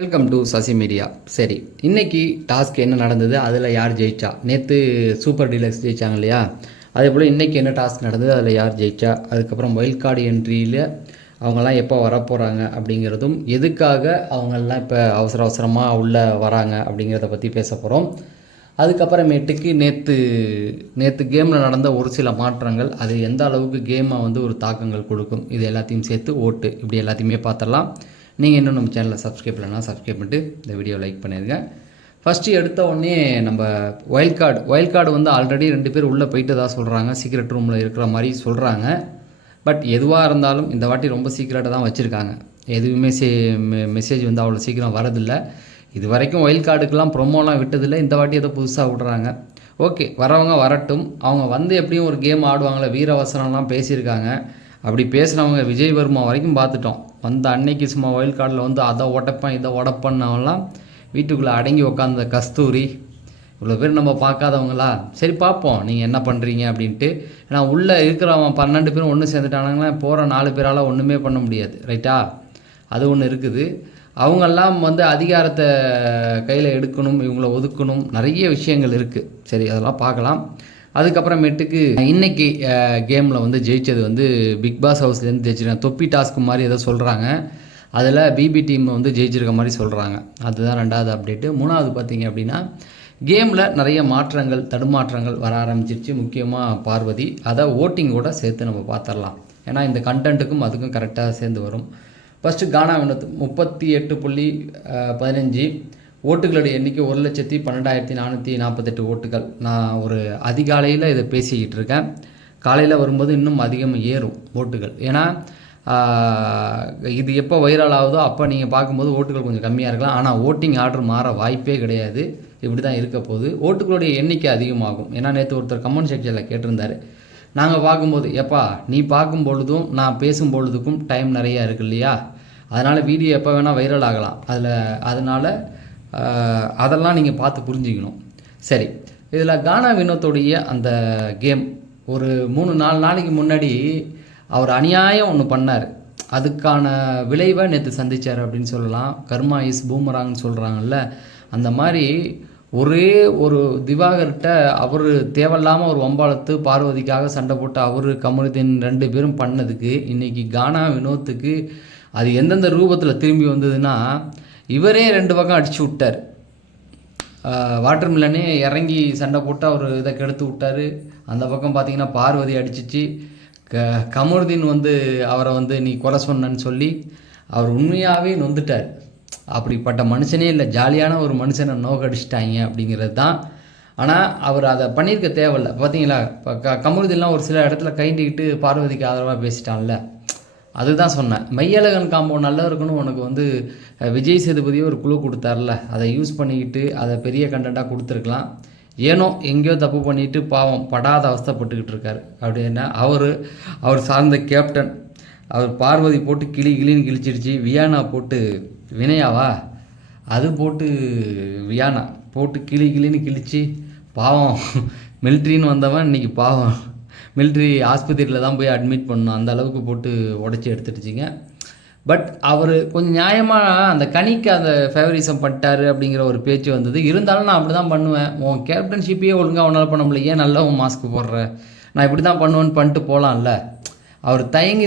Welcome to Sasi media. சரி, இன்னைக்கு task என்ன நடந்தது, அதில் யார் ஜெயிச்சா? நேற்று சூப்பர் டீலக்ஸ் ஜெயிச்சாங்க இல்லையா? அதே போல் இன்றைக்கி என்ன டாஸ்க் நடந்தது, அதில் யார் ஜெயிச்சா? அதுக்கப்புறம் வைல்ட் கார்டு என்ட்ரியில் அவங்கெல்லாம் எப்போ வரப்போகிறாங்க அப்படிங்கிறதும், எதுக்காக அவங்கெல்லாம் இப்போ அவசரமாக உள்ளே வராங்க அப்படிங்கிறத பற்றி பேச போகிறோம். அதுக்கப்புறமேட்டுக்கு நேற்று கேமில் நடந்த ஒரு சில மாற்றங்கள், அது எந்த அளவுக்கு கேமை ஒரு தாக்கங்கள் கொடுக்கும், இது எல்லாத்தையும் சேர்த்து ஓட்டு இப்படி எல்லாத்தையுமே பார்த்துடலாம். நீங்கள் இன்னும் நம்ம சேனலை சப்ஸ்கிரைப் பண்ணலாம், சப்ஸ்கிரைப் பண்ணிட்டு இந்த வீடியோ லைக் பண்ணிடுங்க. ஃபஸ்ட்டு எடுத்த உடனே நம்ம வைல்ட் கார்டு ஆல்ரெடி 2 பேர் உள்ளே போயிட்டு தான் சொல்கிறாங்க, சீக்ரெட் ரூமில் இருக்கிற மாதிரி சொல்கிறாங்க. பட் எதுவாக இருந்தாலும் இந்த வாட்டி ரொம்ப சீக்ரெட்டாக தான் வச்சுருக்காங்க. எதுவுமே மெசேஜ் அவ்வளோ சீக்கிரம் வரதில்லை. இது வரைக்கும் வைல்ட் கார்டுக்கெலாம் ப்ரொமோலாம் விட்டதில்லை. இந்த வாட்டி ஏதோ புதுசாக விட்றாங்க. ஓகே, வரவங்க வரட்டும். அவங்க எப்படியும் ஒரு கேம் ஆடுவாங்களே, வீரவசனம்லாம் பேசியிருக்காங்க. அப்படி பேசுகிறவங்க விஜய் வர்மா வரைக்கும் பார்த்துட்டோம். அன்னைக்கு சும்மா வைல்ட் கார்டில் அதை உடைப்பேன் இதை உடப்பண்ணவெல்லாம் வீட்டுக்குள்ளே அடங்கி உக்காந்த கஸ்தூரி, இவ்வளோ பேர் நம்ம பார்க்காதவங்களா? சரி பார்ப்போம் நீங்கள் என்ன பண்ணுறீங்க அப்படின்ட்டு. ஏன்னா உள்ளே இருக்கிறவன் 12 பேரும் ஒன்று சேர்ந்துட்டானுங்களா, போகிற 4 பேரால் ஒன்றுமே பண்ண முடியாது, ரைட்டா? அது ஒன்று இருக்குது. அவங்கெல்லாம் அதிகாரத்தை கையில் எடுக்கணும், இவங்கள ஒதுக்கணும், நிறைய விஷயங்கள் இருக்குது. சரி, அதெல்லாம் பார்க்கலாம். அதுக்கப்புறமேட்டுக்கு இன்றைக்கி கேமில் ஜெயித்தது பிக் பாஸ் ஹவுஸ்லேருந்து ஜெயிச்சிருக்காங்க. தொப்பி டாஸ்க் மாதிரி ஏதோ சொல்கிறாங்க. அதில் பிபி டீம் ஜெயிச்சிருக்க மாதிரி சொல்கிறாங்க. அதுதான் 2வது அப்டேட்டு. 3வது பார்த்திங்க அப்படின்னா, கேமில் நிறைய மாற்றங்கள் தடுமாற்றங்கள் வர ஆரம்பிச்சிருச்சு. முக்கியமாக பார்வதி, அதை ஓட்டிங்கோட சேர்த்து நம்ம பார்த்துடலாம். ஏன்னா இந்த கண்டென்ட்டுக்கும் அதுக்கும் கரெக்டாக சேர்ந்து வரும். ஃபஸ்ட்டு கானா வினோத் 38.15 ஓட்டுகளுடைய எண்ணிக்கை 1,12,448 ஓட்டுகள். நான் ஒரு அதிகாலையில் இதை பேசிக்கிட்டு இருக்கேன். காலையில் வரும்போது இன்னும் அதிகமாக ஏறும் ஓட்டுகள். ஏன்னா இது எப்போ வைரல் ஆகுதோ அப்போ நீங்கள் பார்க்கும்போது ஓட்டுகள் கொஞ்சம் கம்மியாக இருக்கலாம். ஆனால் ஓட்டிங் ஆர்டர் மாற வாய்ப்பே கிடையாது. இப்படி தான் இருக்க போகுது. ஓட்டுகளுடைய எண்ணிக்கை அதிகமாகும். ஏன்னா நேற்று ஒருத்தர் கமெண்ட் செக்ஷனில் கேட்டிருந்தார், நாங்கள் பார்க்கும்போது எப்பா நீ பார்க்கும் பொழுதும் நான் பேசும் பொழுதுக்கும் டைம் நிறையா இருக்கு இல்லையா, அதனால் வீடியோ எப்போ வேணால் வைரல் ஆகலாம். அதனால் அதெல்லாம் நீங்கள் பார்த்து புரிஞ்சுக்கணும். சரி, இதில் கானா வினோத்துடைய அந்த கேம் ஒரு 3-4 நாளைக்கு முன்னாடி அவர் அநியாயம் ஒன்று பண்ணார். அதுக்கான விளைவை நேற்று சந்தித்தார் அப்படின்னு சொல்லலாம். கர்மா இஸ் பூமராங்னு சொல்கிறாங்கல்ல, அந்த மாதிரி ஒரே ஒரு திவாகர்கிட்ட அவர் தேவையில்லாமல் ஒரு வம்பாளத்து பார்வதிக்காக சண்டை போட்டு அவர் கமருதீன் 2 பேரும் பண்ணதுக்கு இன்றைக்கி கானா வினோத்துக்கு அது எந்தெந்த ரூபத்தில் திரும்பி வந்ததுன்னா, இவரே 2 பக்கம் அடித்து விட்டார். வாட்டர் மில்லனே இறங்கி சண்டை போட்டு அவர் இதை கெடுத்து விட்டார். அந்த பக்கம் பார்த்திங்கன்னா பார்வதி அடிச்சிச்சு. கமருதீன் அவரை நீ குறை சொன்னன்னு சொல்லி அவர் உண்மையாகவே நொந்துட்டார். அப்படிப்பட்ட மனுஷனே இல்லை, ஜாலியான ஒரு மனுஷனை நோக்கடிச்சிட்டாங்க அப்படிங்கிறது தான். ஆனால் அவர் அதை பண்ணியிருக்க தேவையில்லை. பார்த்தீங்களா, இப்போ கமருதீன்லாம் ஒரு சில இடத்துல கைண்டிக்கிட்டு பார்வதிக்கு ஆதரவாக பேசிட்டான்ல, அதுதான் சொன்னேன். மையழகன் காம்போ நல்லா இருக்கணும், உனக்கு விஜய் சேதுபதியே ஒரு குழு கொடுத்தார்ல, அதை யூஸ் பண்ணிக்கிட்டு அதை பெரிய கண்டென்ட்டாக கொடுத்துருக்கலாம். ஏனோ எங்கேயோ தப்பு பண்ணிவிட்டு பாவம் படாத அவஸ்தைப்பட்டுக்கிட்டு இருக்கார். அப்படின்னா அவர் சார்ந்த கேப்டன் அவர் பார்வதி போட்டு கிளின்னு கிழிச்சிடுச்சு. வியானா போட்டு வினயாவா அது போட்டு வியானா போட்டு கிளின்னு கிழிச்சு பாவம் மிலிட்ரின்னு வந்தவன் இன்றைக்கி பாவம் மிலிட்ரி ஆஸ்பத்திரியில் தான் போய் அட்மிட் பண்ணணும். அந்த அளவுக்கு போட்டு உடச்சி எடுத்துடுச்சிங்க. பட் அவர் கொஞ்சம் நியாயமாக அந்த கனிக்கு அந்த ஃபேவரிசம் பண்ணிட்டாரு அப்படிங்கிற ஒரு பேச்சு வந்தது. இருந்தாலும் நான் அப்படி தான் பண்ணுவேன், உன் கேப்டன்ஷிப்பையே ஒழுங்காக உன்னால் பண்ண முடியல, ஏன் நல்லா உன் மாஸ்க்கு போடுற, நான் இப்படி தான் பண்ணுவேன்னு பண்ணிட்டு போகலாம்ல. அவர் தயங்கி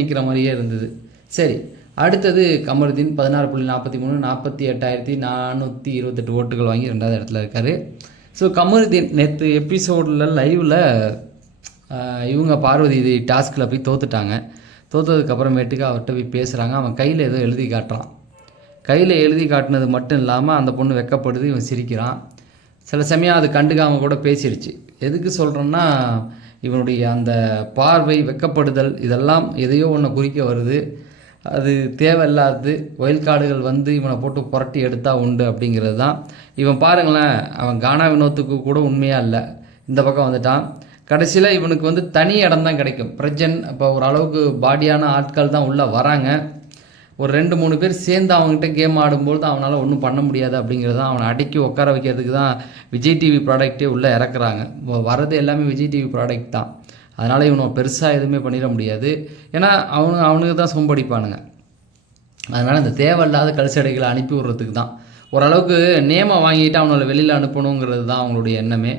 நிற்கிற மாதிரியே இருந்தது. சரி, அடுத்தது கமருதீன் 16.43 48,428 ஓட்டுகள் வாங்கி 2வது இடத்துல இருக்கார். ஸோ கமருதீன் நேற்று எபிசோடில் லைவில் இவங்க பார்வதி டாஸ்கில் போய் தோற்றதுக்கப்புறமேட்டுக்கு அவர்கிட்ட போய் பேசுகிறாங்க. அவன் கையில் ஏதோ எழுதி காட்டுறான். கையில் எழுதி காட்டினது மட்டும் இல்லாமல் அந்த பொண்ணு வெக்கப்படுது, இவன் சிரிக்கிறான். சில சமயம் அது கண்டுக்காமல் கூட பேசிடுச்சு. எதுக்கு சொல்கிறேன்னா, இவனுடைய அந்த பார்வை வெக்கப்படுதல் இதெல்லாம் எதையோ ஒன்று குறிக்க வருது. அது தேவையில்லாது. வைல்ட் கார்டுகள் இவனை போட்டு புரட்டி எடுத்தால் உண்டு அப்படிங்கிறது தான். இவன் பாருங்களேன், அவன் கானா வினோத்துக்கு கூட உண்மையாக இல்லை, இந்த பக்கம் வந்துட்டான். கடைசியில் இவனுக்கு தனி இடம் தான் கிடைக்கும். பிரஜன் இப்போ ஓரளவுக்கு பாடியான ஆட்கள் தான் உள்ளே வராங்க. ஒரு 2-3 பேர் சேர்ந்து அவங்ககிட்ட கேம் ஆடும்போது அவனால் ஒன்றும் பண்ண முடியாது அப்படிங்கிறது தான். அவனை அடக்கி உட்கார வைக்கிறதுக்கு தான் விஜய் டிவி ப்ராடக்டே உள்ளே இறக்குறாங்க. வர்றது எல்லாமே விஜய் டிவி ப்ராடக்ட் தான். அதனால் இவனை பெருசாக எதுவுமே பண்ணிட முடியாது. ஏன்னா அவனுக்கு தான் சொம்படிப்பானுங்க. அதனால் இந்த தேவையில்லாத கழிச்சடைகளை அனுப்பி விட்றதுக்கு தான் ஓரளவுக்கு நேமை வாங்கிட்டு அவனை வெளியில் அனுப்பணுங்கிறது தான் அவங்களுடைய எண்ணமே.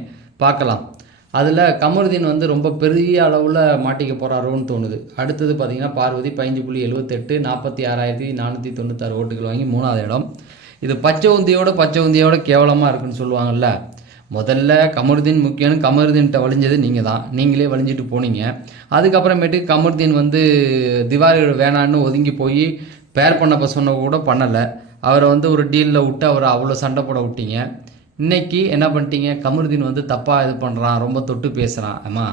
பார்க்கலாம். அதில் கமருதீன் வந்து ரொம்ப பெரிய அளவில் மாட்டிக்க போகிறாரோன்னு தோணுது. அடுத்தது பார்த்திங்கன்னா பார்வதி 5.78 46,496 ஓட்டுகள் வாங்கி 3வது இடம். இது பச்சை உந்தியோட கேவலமாக இருக்குன்னு சொல்லுவாங்கள்ல. முதல்ல கமருதீன் முக்கியம்னு கமருதீன்கிட்ட வலிஞ்சது நீங்கள் தான், நீங்களே வலிஞ்சிட்டு போனீங்க. அதுக்கப்புறமேட்டுக்கு கமருதீன் வந்து திவாரி வேணான்னு ஒதுங்கி போய் பேர் பண்ணப்போ சொன்ன கூட பண்ணலை. அவரை வந்து ஒரு டீலில் விட்டு அவரை அவ்வளோ சண்டை போட விட்டீங்க. இன்றைக்கி என்ன பண்ணிட்டீங்க, கமருதீன் வந்து தப்பாக இது பண்ணுறான், ரொம்ப தொட்டு பேசுகிறான். அம்மா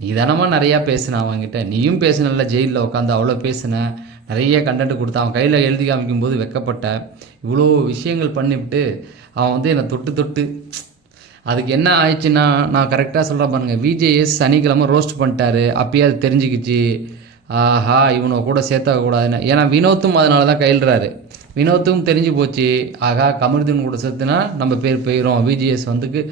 நீ தானம்மா நிறையா பேசுன அவன்கிட்ட, நீயும் பேசுனல ஜெயிலில் உட்காந்து அவ்வளோ பேசுன, நிறைய கண்டென்ட் கொடுத்தான், அவன் கையில் எழுதி காமிக்கும்போது வெக்கப்பட்ட, இவ்வளோ விஷயங்கள் பண்ணிவிட்டு அவன் வந்து என்னை தொட்டு அதுக்கு என்ன ஆயிடுச்சுன்னா, நான் கரெக்டாக சொல்கிறேன் பாருங்கள், விஜேஎஸ் சனிக்கிழமை ரோஸ்ட் பண்ணிட்டாரு. அப்பயே அது தெரிஞ்சுக்கிச்சு, ஆஹா இவனை கூட சேர்த்தக்கூடாதுன்னு. ஏன்னா வினோத்தும் அதனால தான் கையில்றாரு. வினோத்தும் தெரிஞ்சு போச்சு, ஆகா கமருதீன் கூட சேர்த்துனா நம்ம பேர் போயிடும், விஜிஎஸ் வந்துக்கு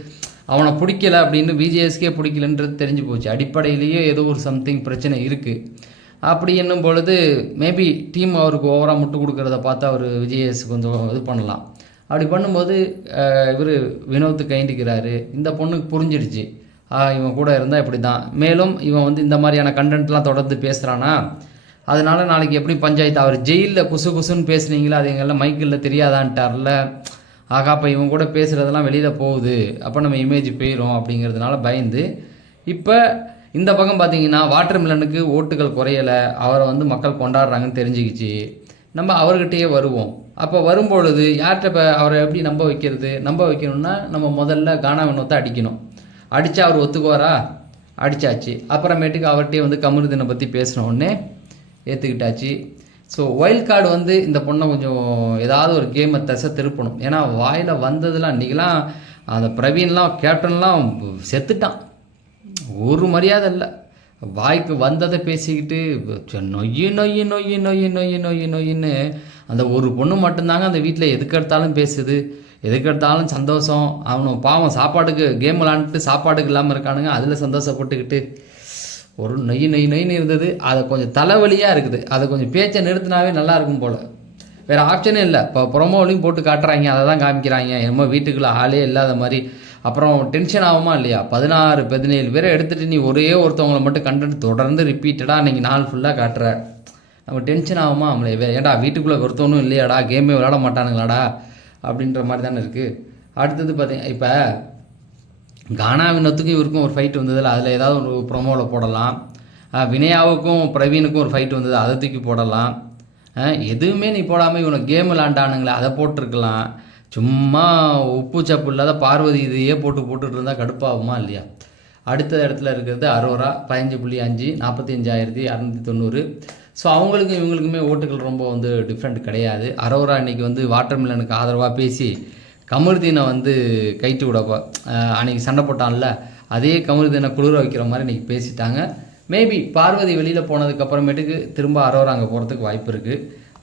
அவனை பிடிக்கல அப்படின்னு, விஜிஎஸ்கே பிடிக்கலன்றது தெரிஞ்சு போச்சு. அடிப்படையிலேயே ஏதோ ஒரு சம்திங் பிரச்சனை இருக்குது. அப்படி என்னும் பொழுது மேபி டீம் அவருக்கு ஓவராக முட்டு கொடுக்குறத பார்த்து அவர் விஜிஎஸ் கொஞ்சம் இது பண்ணலாம். அப்படி பண்ணும்போது இவர் வினோத்து கைண்டிக்கிறாரு. இந்த பொண்ணுக்கு புரிஞ்சிடுச்சு, இவன் கூட இருந்தால் இப்படி தான். மேலும் இவன் வந்து இந்த மாதிரியான கண்டென்ட்லாம் தொடர்ந்து பேசுகிறானா, அதனால் நாளைக்கு எப்படி பஞ்சாயத்து, அவர் ஜெயிலில் குசுன்னு பேசுனீங்களா, அது எங்கெல்லாம் மைக்கில் தெரியாதான்ட்டார்ல. ஆகா அப்போ இவன் கூட பேசுகிறதெல்லாம் வெளியில் போகுது, அப்போ நம்ம இமேஜ் போயிடும் அப்படிங்கிறதுனால பயந்து இப்போ இந்த பக்கம் பார்த்தீங்கன்னா வாட்டர் மிலனுக்கு ஓட்டுகள் குறையலை, அவரை வந்து மக்கள் கொண்டாடுறாங்கன்னு தெரிஞ்சுக்கிச்சு. நம்ம அவர்கிட்டயே வருவோம். அப்போ வரும்பொழுது யார்கிட்ட இப்போ அவரை எப்படி நம்ப வைக்கணும்னா நம்ம முதல்ல கானா வினோத்தை அடிக்கணும். அடித்தா அவர் ஒத்துக்குவாரா, அடித்தாச்சு. அப்புறமேட்டுக்கு அவர்கிட்டயே வந்து கமருதீனை பற்றி பேசின உடனே ஏற்றுக்கிட்டாச்சு. ஸோ வைல்ட் கார்டு வந்து இந்த பொண்ணை கொஞ்சம் ஏதாவது ஒரு கேமை திருப்பணும். ஏன்னா வாயில் வந்ததுலாம் இன்றைக்கெலாம் அந்த பிரவீன்லாம் கேப்டன்லாம் செத்துட்டான், ஒரு மரியாதை இல்லை. வாய்க்கு வந்ததை பேசிக்கிட்டு நொய்யின்னு அந்த ஒரு பொண்ணு மட்டும்தாங்க அந்த வீட்டில் எதுக்கெடுத்தாலும் பேசுது, எதுக்கெடுத்தாலும் சந்தோஷம். அவனை பாவம் சாப்பாட்டுக்கு கேம் விளாண்டுட்டு சாப்பாட்டுக்கு இல்லாமல் இருக்கானுங்க, அதில் சந்தோஷப்பட்டுக்கிட்டு ஒரு நொய்ன்னு இருந்தது. அதை கொஞ்சம் தலைவலியாக இருக்குது, அதை கொஞ்சம் பேச்சை நிறுத்தினாவே நல்லா இருக்கும் போல். வேறு ஆப்ஷனே இல்லை. இப்போ ப்ரொமோலையும் போட்டு காட்டுறாங்க, அதை தான் காமிக்கிறாங்க, என்னமோ வீட்டுக்குள்ளே ஆளே இல்லாத மாதிரி. அப்புறம் டென்ஷன் ஆகுமா இல்லையா, 16-17 பேரை எடுத்துகிட்டு நீ ஒரே ஒருத்தவங்களை மட்டும் கண்டென்ட் தொடர்ந்து ரிப்பீட்டடாக அன்றைக்கி நாள் ஃபுல்லாக காட்டுற, நம்ம டென்ஷன் ஆகுமா நம்மளே, ஏன்டா வீட்டுக்குள்ளே ஒருத்தவனும் இல்லையாடா, கேமே விளாட மாட்டானுங்களாடா அப்படின்ற மாதிரி தானே இருக்குது. அடுத்தது பார்த்தீங்க, இப்போ கானா வினோத்துக்கும் இவருக்கும் ஒரு ஃபைட் வந்ததில்ல, அதில் ஏதாவது ஒரு ப்ரொமோவில் போடலாம். வினயாவுக்கும் பிரவீனுக்கும் ஒரு ஃபைட் வந்தது, அதை தூக்கி போடலாம். எதுவுமே நீ போடாமல் இவனை கேம் விளாண்டானுங்களே அதை போட்டிருக்கலாம். சும்மா உப்பு சப்பு இல்லாத பார்வதி இதையே போட்டுட்டு இருந்தால் கடுப்பாகுமா இல்லையா. அடுத்த இடத்துல இருக்கிறது அரோரா 15.5 45,290. ஸோ அவங்களுக்கும் இவங்களுக்குமே ஓட்டுகள் ரொம்ப வந்து டிஃப்ரெண்ட் கிடையாது. அரோரா இன்றைக்கி வந்து வாட்டர் மிலனுக்கு ஆதரவாக பேசி கமருதீனை வந்து கைட்டு விடப்போ அன்றைக்கி சண்டை போட்டான்ல, அதே கமருதீனை குளிர வைக்கிற மாதிரி இன்றைக்கி பேசிட்டாங்க. மேபி பார்வதி வெளியில் போனதுக்கப்புறமேட்டுக்கு திரும்ப அரோரா அங்கே போகிறதுக்கு வாய்ப்பு இருக்குது.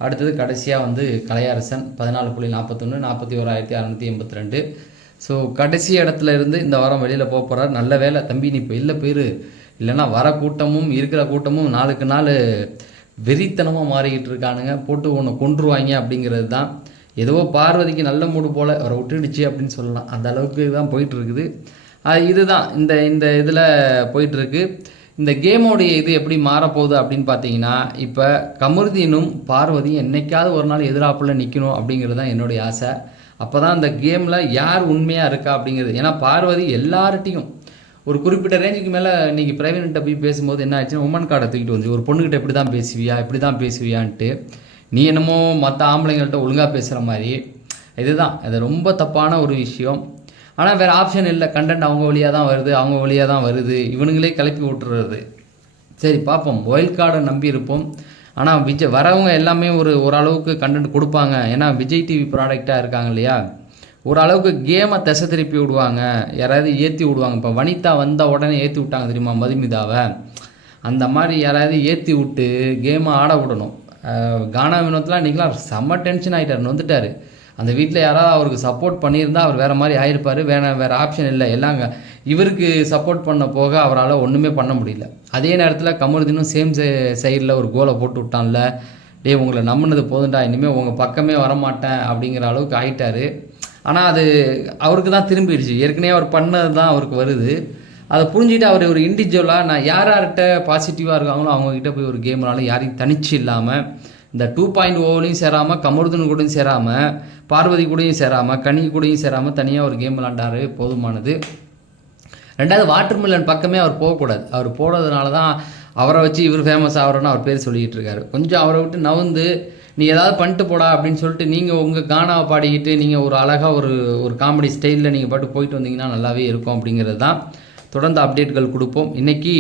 அடுத்தது கடைசியாக வந்து கலையரசன் 14.41 41,682. ஸோ கடைசி இடத்துல இருந்து இந்த வாரம் வெளியில் போக போகிறார். நல்ல வேலை தம்பி நீ இப்போ இல்லை போயிரு, இல்லைன்னா வர கூட்டமும் இருக்கிற கூட்டமும் நாளுக்கு நாள் வெறித்தனமாக மாறிக்கிட்டு இருக்கானுங்க, போட்டு ஒன்று கொன்றுவாங்க அப்படிங்கிறது தான். ஏதோ பார்வதிக்கு நல்ல மூடு போல் அவரை விட்டுடுச்சு அப்படின்னு சொல்லலாம், அந்த அளவுக்கு தான் போயிட்டுருக்குது. இதுதான் இந்த இதில் போயிட்டுருக்கு. இந்த கேமோடைய இது எப்படி மாறப்போகுது அப்படின்னு பார்த்தீங்கன்னா, இப்போ கமருதீனும் பார்வதியும் என்னைக்காவது ஒரு நாள் எதிராப்பில் நிற்கணும் அப்படிங்கிறது தான் என்னுடைய ஆசை. அப்போ தான் அந்த கேமில் யார் உண்மையாக இருக்கா அப்படிங்கிறது. ஏன்னா பார்வதி எல்லார்ட்டையும் ஒரு குறிப்பிட்ட ரேஞ்சுக்கு மேலே இன்றைக்கி பிரவீன்கிட்ட போய் பேசும்போது என்ன ஆச்சுன்னா, உமன் கார்டை தூக்கிட்டு வந்து ஒரு பொண்ணுக்கிட்ட இப்படி தான் பேசுவியான்ட்டு நீ என்னமோ மற்ற ஆம்பளைங்கள்ட்ட ஒழுங்காக பேசுகிற மாதிரி. இதுதான் அது ரொம்ப தப்பான ஒரு விஷயம். ஆனால் வேறு ஆப்ஷன் இல்லை, கண்டென்ட் அவங்க வழியாக தான் வருது, இவனுங்களே கிளப்பி விட்டுறது. சரி பார்ப்போம், வைல்ட் கார்டை நம்பி இருப்போம். ஆனால் வரவங்க எல்லாமே ஓரளவுக்கு கண்டென்ட் கொடுப்பாங்க. ஏன்னா விஜய் டிவி ப்ராடக்டாக இருக்காங்க இல்லையா, ஓரளவுக்கு கேமை திசை திருப்பி விடுவாங்க, யாராவது ஏற்றி விடுவாங்க. இப்போ வனிதா வந்த உடனே ஏற்றி விட்டாங்க தெரியுமா மதுமிதாவை, அந்த மாதிரி யாராவது ஏற்றி விட்டு கேமை ஆட விடணும். கானா வினோத்லாம் இன்றைக்கெலாம் செம்ம டென்ஷன் ஆகிட்டார், வந்துட்டார். அந்த வீட்டில் யாராவது அவருக்கு சப்போர்ட் பண்ணியிருந்தால் அவர் வேறு மாதிரி ஆகிருப்பார். வேறு ஆப்ஷன் இல்லை, எல்லாங்க இவருக்கு சப்போர்ட் பண்ண போக அவரால் ஒன்றுமே பண்ண முடியல. அதே நேரத்தில் கமருதீனும் சேம் சைடில் ஒரு கோலை போட்டு விட்டான்ல, டே உங்களை நம்பினது போதுண்டா, இனிமேல் உங்கள் பக்கமே வரமாட்டேன் அப்படிங்கிற அளவுக்கு ஆகிட்டார். ஆனால் அது அவருக்கு தான் திரும்பிடுச்சு. ஏற்கனவே அவர் பண்ணது தான் அவருக்கு வருது. அதை புரிஞ்சுட்டு அவர் ஒரு இண்டிவிஜுவலாக நான் யார்கிட்ட பாசிட்டிவாக இருக்காங்களோ அவங்கக்கிட்ட போய் ஒரு கேம் விளாட, யாரையும் தனிச்சு இல்லாமல் இந்த 2.0லையும் சேராமல், கமருதன் கூடயும் சேராமல், பார்வதி கூடயும் சேராமல், கனி கூடயும் சேராமல் தனியாக ஒரு கேம் விளாண்டாரு, போதுமானது. ரெண்டாவது வாட்டர்மெலன் பக்கமே அவர் போகக்கூடாது. அவர் போனதுனால தான் அவரை வச்சு இவர் ஃபேமஸ் ஆகிறோன்னு அவர் பேர் சொல்லிக்கிட்டு இருக்காரு. கொஞ்சம் அவரை விட்டு நவுந்து நீ ஏதாவது பண்ணிட்டு போடா அப்படின்னு சொல்லிட்டு நீங்கள் உங்கள் கானாவை பாடிக்கிட்டு நீங்கள் ஒரு அழகாக ஒரு காமெடி ஸ்டைலில் நீங்கள் பாட்டு போயிட்டு வந்தீங்கன்னா நல்லாவே இருக்கும் அப்படிங்கிறது தான். தொடர்ந்து அப்டேட்கள் கொடுப்போம். இன்றைக்கி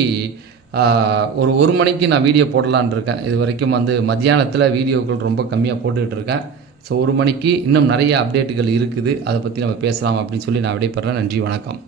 ஒரு மணிக்கு நான் வீடியோ போடலான் இருக்கேன். இது வரைக்கும் மத்தியானத்தில் வீடியோக்கள் ரொம்ப கம்மியாக போட்டுக்கிட்டு இருக்கேன். ஸோ 1 மணிக்கு இன்னும் நிறைய அப்டேட்டுகள் இருக்குது, அதை பற்றி நம்ம பேசலாம் அப்படின்னு சொல்லி நான் விடைபெறேன். நன்றி, வணக்கம்.